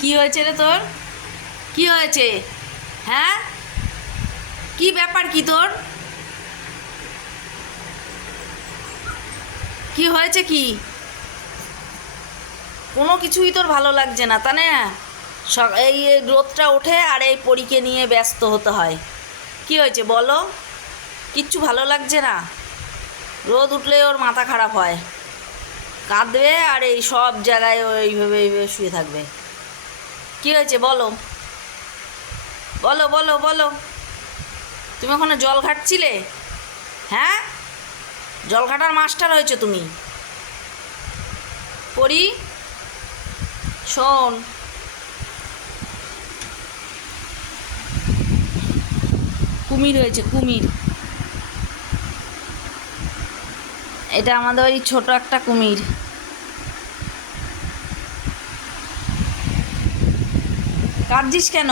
কি হয়েছে রে তোর? কি হয়েছে? হ্যাঁ, কি ব্যাপার? কি তোর কি হয়েছে? কি কোনো কিছুই তোর ভালো লাগছে না তা না? এই এই রোদটা ওঠে আর এই পরীকে নিয়ে ব্যস্ত হতে হয়। কি হয়েছে বলো? কিচ্ছু ভালো লাগছে না। রোদ উঠলে ওর মাথা খারাপ হয়, কাঁদবে আর এই সব জায়গায় ও এইভাবে শুয়ে থাকবে। কি হয়েছে বলো? বলো বলো বলো। তুমি ওখানে জল ঘাটছিলে? হ্যাঁ, জল ঘাটার মাস্টার হয়েছো তুমি। পরি, শোন, কুমির হয়েছে, কুমির। এটা আমাদের ওই ছোট একটা কুমির। কাঁদছিস কেন?